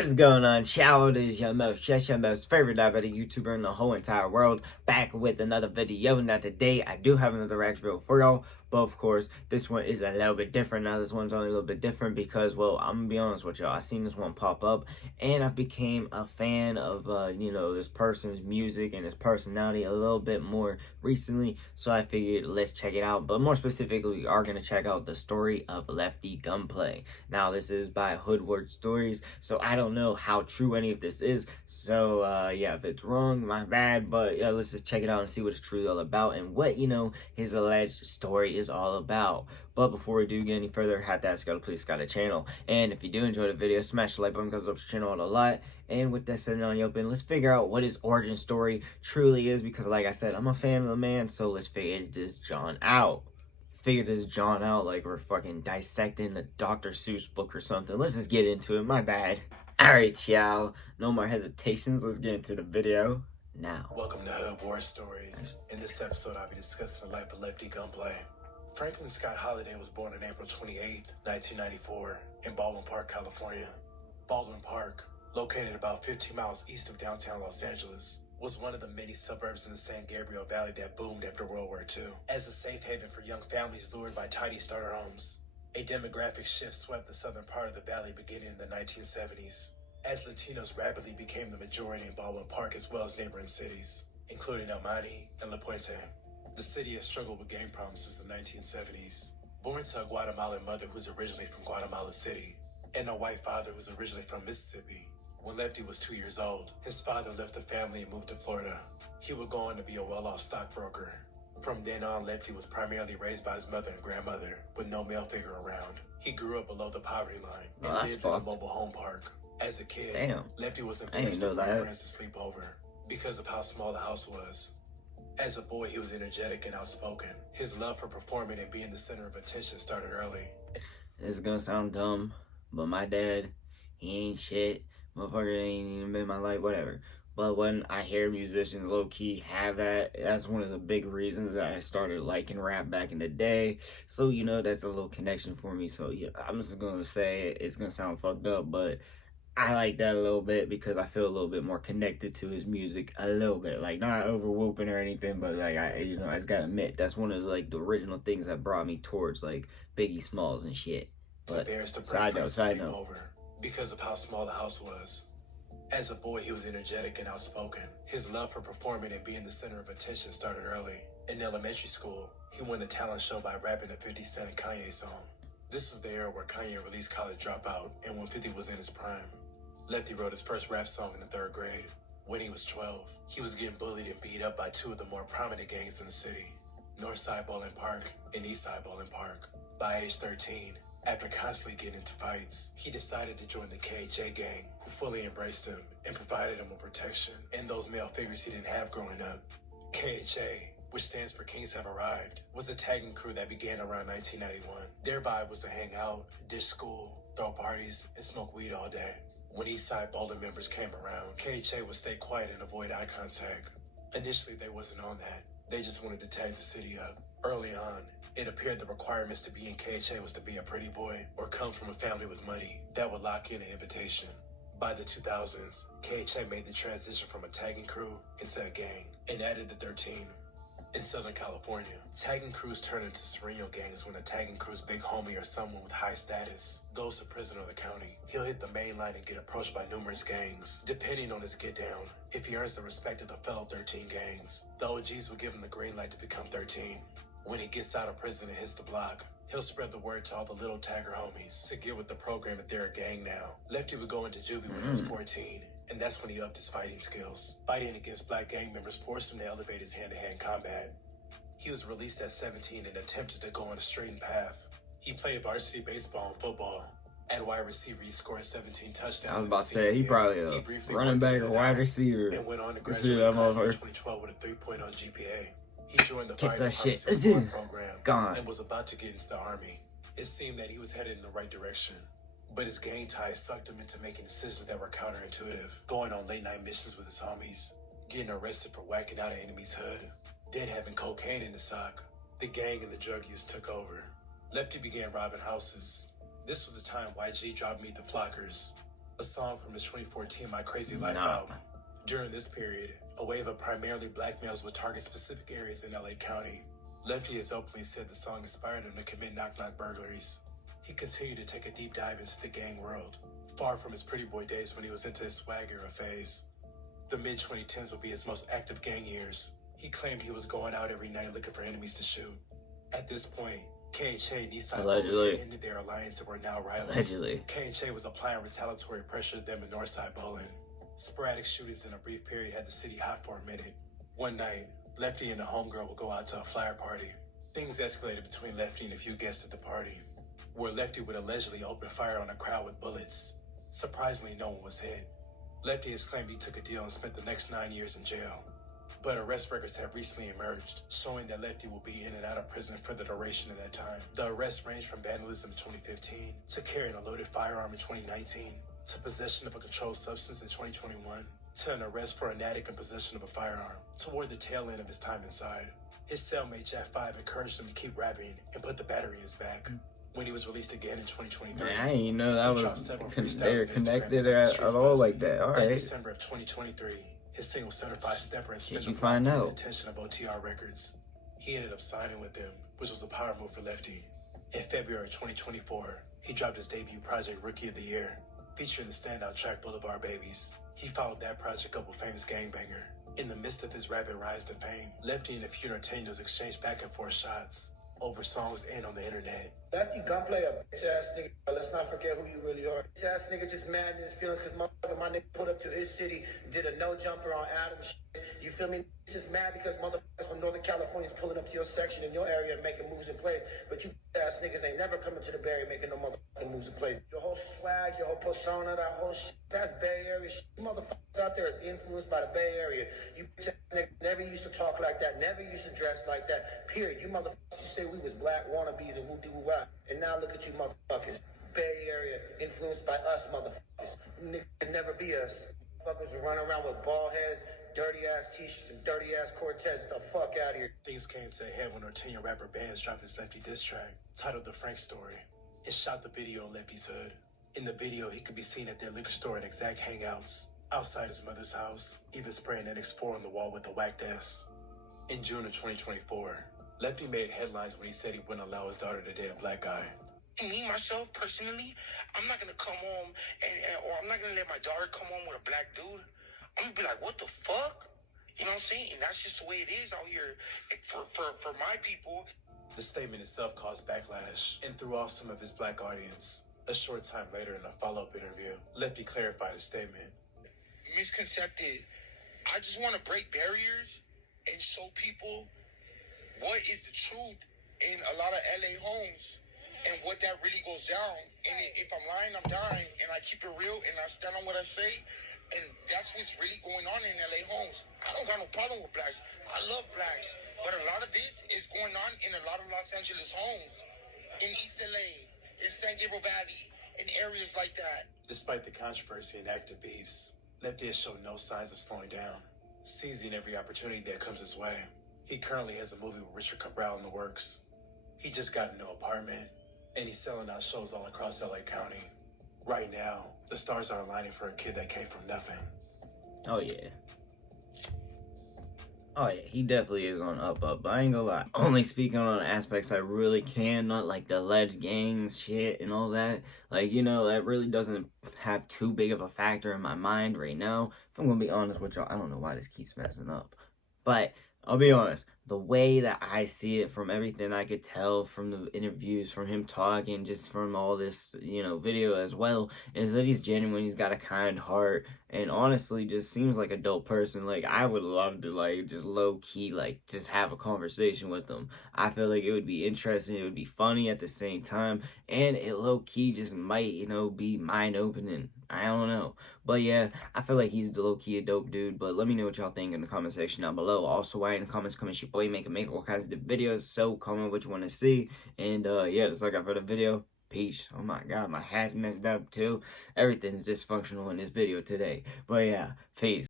What is going on, child? It is your most favorite Diabeto YouTuber in the whole entire world, back with another video. Now today I do have another reaction video for y'all, but of course this one is a little bit different. Now this one's only a little bit different because, well, I'm gonna be honest with y'all, I seen this one pop up and I became a fan of this person's music and his personality a little bit more recently, so I figured let's check it out. But more specifically, we are gonna check out the story of Lefty GunPlay. Now this is by Hoodward Stories, so I don't know how true any of this is, so yeah, if it's wrong, my bad. But yeah, let's just check it out and see what it's truly all about and what his alleged story is all about. But before we do get any further, have to ask y'all to please subscribe to the channel, and if you do enjoy the video, smash the like button because it helps the channel out a lot. And with that said and on the open, let's figure out what his origin story truly is, because like I said, I'm a fan of the man, so let's figure this John out. Figure this John out like we're fucking dissecting a Dr. Seuss book or something. Let's just get into it, my bad. Alright, y'all, no more hesitations, let's get into the video now. Welcome to Hood War Stories. In this episode, I'll be discussing the life of Lefty GunPlay. Franklin Scott Holiday was born on April 28, 1994, in Baldwin Park, California. Baldwin Park, located about 15 miles east of downtown Los Angeles, was one of the many suburbs in the San Gabriel Valley that boomed after World War II. As a safe haven for young families lured by tidy starter homes, a demographic shift swept the southern part of the valley beginning in the 1970s, as Latinos rapidly became the majority in Baldwin Park as well as neighboring cities, including El Monte and La Puente. The city has struggled with gang problems since the 1970s. Born to a Guatemalan mother who's originally from Guatemala City, and a white father who's originally from Mississippi, when Lefty was 2 years old, his father left the family and moved to Florida. He would go on to be a well-off stockbroker. From then on, Lefty was primarily raised by his mother and grandmother, with no male figure around. He grew up below the poverty line and lived in a mobile home park. As a kid, Lefty was embarrassed to bring friends to sleep over because of how small the house was. As a boy, he was energetic and outspoken. His love for performing and being the center of attention started early. This is gonna sound dumb, but my dad, he ain't shit. Motherfucker ain't even been in my life, whatever. But when I hear musicians low-key have that, that's one of the big reasons that I started liking rap back in the day. So, that's a little connection for me. So, yeah, I'm just gonna say it's gonna sound fucked up, but I like that a little bit because I feel a little bit more connected to his music a little bit. Like, not over whooping or anything, but like, I just gotta admit, that's one of like the original things that brought me towards like Biggie Smalls and shit. But side note. Because of how small the house was. As a boy, he was energetic and outspoken. His love for performing and being the center of attention started early. In elementary school, he won a talent show by rapping a 50 Cent and Kanye song. This was the era where Kanye released College Dropout and when 50 was in his prime. Lefty wrote his first rap song in the 3rd grade. When he was 12, he was getting bullied and beat up by two of the more prominent gangs in the city, Northside Bowling Park and Eastside Bowling Park. By age 13, after constantly getting into fights, he decided to join the KHA gang, who fully embraced him and provided him with protection and those male figures he didn't have growing up. KHA, which stands for Kings Have Arrived, was a tagging crew that began around 1991. Their vibe was to hang out, ditch school, throw parties, and smoke weed all day. When Eastside Bowling members came around, KHA would stay quiet and avoid eye contact. Initially, they wasn't on that. They just wanted to tag the city up. Early on, it appeared the requirements to be in KHA was to be a pretty boy or come from a family with money. That would lock in an invitation. By the 2000s, KHA made the transition from a tagging crew into a gang and added the 13. In Southern California, tagging crews turn into Sereno gangs when a tagging crew's big homie or someone with high status goes to prison or the county. He'll hit the main line and get approached by numerous gangs, depending on his get down. If he earns the respect of the fellow 13 gangs, the OGs will give him the green light to become 13. When he gets out of prison and hits the block, he'll spread the word to all the little tagger homies to get with the program that they're a gang now. Lefty would go into juvie when he was 14, and that's when he upped his fighting skills. Fighting against black gang members forced him to elevate his hand-to-hand combat. He was released at 17 and attempted to go on a straightened path. He played varsity baseball and football. At wide receiver, he scored 17 touchdowns. I was about to say, he probably a running back or wide receiver. And went on to graduate in 2012 with a 3.0 GPA. He joined the fire department's support program and was about to get into the Army. It seemed that he was headed in the right direction, but his gang ties sucked him into making decisions that were counterintuitive, going on late-night missions with his homies, getting arrested for whacking out an enemy's hood, then having cocaine in his sock. The gang and the drug use took over. Lefty began robbing houses. This was the time YG dropped Meet the Flockers, a song from his 2014 My Crazy Life Nah. album. During this period, a wave of primarily black males would target specific areas in LA County. Lefty has openly said the song inspired him to commit knock-knock burglaries. He continued to take a deep dive into the gang world, far from his pretty boy days when he was into his swag era phase. The mid-2010s would be his most active gang years. He claimed he was going out every night looking for enemies to shoot. At this point, KHA and Eastside Allegedly ended their alliance and were now rivals. Allegedly. KHA was applying retaliatory pressure to them in Northside bowling. Sporadic shootings in a brief period had the city hot for a minute. One night, Lefty and a homegirl would go out to a flyer party. Things escalated between Lefty and a few guests at the party, where Lefty would allegedly open fire on a crowd with bullets. Surprisingly, no one was hit. Lefty has claimed he took a deal and spent the next 9 years in jail. But arrest records have recently emerged, showing that Lefty will be in and out of prison for the duration of that time. The arrests range from vandalism in 2015, to carrying a loaded firearm in 2019, to possession of a controlled substance in 2021, to an arrest for an addict in possession of a firearm, toward the tail end of his time inside. His cellmate Jack 5 encouraged him to keep rapping and put the battery in his back. When he was released again in 2023, Man, I didn't know that he was dropped several they're freestyles on connected Instagram at all like that. All In right. December of 2023, his single Certified Stepper and Did spent you find the out? attention of OTR Records. He ended up signing with them, which was a power move for Lefty. In February 2024, he dropped his debut project Rookie of the Year, featuring the standout track Boulevard Babies. He followed that project up with famous Gangbanger. In the midst of his rapid rise to fame, Lefty and a few entertainers exchanged back and forth shots over songs and on the internet. Lefty GunPlay a bitch ass nigga. Let's not forget who you really are. Bitch ass nigga just mad in his feelings because my nigga pulled up to his city, did a no jumper on Adams shit. You feel me? He's just mad because motherfuckers from Northern California is pulling up to your section in your area and making moves in place. But you ass niggas ain't never coming to the Bay Area making no motherfucking moves in place. Your whole swag, your whole persona, that whole shit, that's Bay Area shit. You motherfuckers out there is influenced by the Bay Area. You bitch ass niggas never used to talk like that, never used to dress like that, period. You motherfuckers say we was black wannabes and woo-dee-woo-wah. And now look at you motherfuckers. Bay Area influenced by us motherfuckers. Niggas can never be us. Motherfuckers run around with bald heads, dirty ass t-shirts and dirty ass Cortez. The fuck out of here. Things came to a head when Norteño rapper Bands dropped his Lefty diss track, titled The Frank Story. It shot the video in Lefty's hood. In the video, he could be seen at their liquor store and exact hangouts, outside his mother's house, even spraying NX4 on the wall with the whacked S. In June of 2024, Lefty made headlines when he said he wouldn't allow his daughter to date a black guy. Me, myself, personally, I'm not going to come home or I'm not going to let my daughter come home with a black dude. I'm going to be like, what the fuck? You know what I'm saying? And that's just the way it is out here for my people. The statement itself caused backlash and threw off some of his black audience. A short time later, in a follow-up interview, Lefty clarified his statement. Misconcepted. I just want to break barriers and show people what is the truth in a lot of LA homes and what that really goes down. And if I'm lying, I'm dying, and I keep it real and I stand on what I say. And that's what's really going on in LA homes. I don't got no problem with blacks. I love blacks. But a lot of this is going on in a lot of Los Angeles homes, in East LA, in San Gabriel Valley, in areas like that. Despite the controversy and active beefs, Lefty has shown no signs of slowing down, seizing every opportunity that comes his way. He currently has a movie with Richard Cabral in the works. He just got a new apartment, and he's selling out shows all across LA County. Right now, the stars are aligning for a kid that came from nothing. Oh yeah. Oh yeah, he definitely is on up. But I ain't gonna lie. Only speaking on aspects I really can, not like the alleged gangs shit and all that. Like, you know, that really doesn't have too big of a factor in my mind right now. If I'm gonna be honest with y'all, I don't know why this keeps messing up. But I'll be honest, the way that I see it, from everything I could tell from the interviews, from him talking, just from all this, you know, video as well, is that he's genuine, he's got a kind heart, and honestly just seems like a dope person. Like, I would love to, like, just low-key, like, just have a conversation with him. I feel like it would be interesting, it would be funny at the same time, and it low-key just might, you know, be mind-opening. I don't know. But yeah, I feel like he's low-key a dope dude. But let me know what y'all think in the comment section down below. Also, while in the comments, comment your boy, make all kinds of videos. So comment what you want to see. And yeah, that's all I got for the video. Peace. Oh my god, my hat's messed up too. Everything's dysfunctional in this video today. But yeah, peace.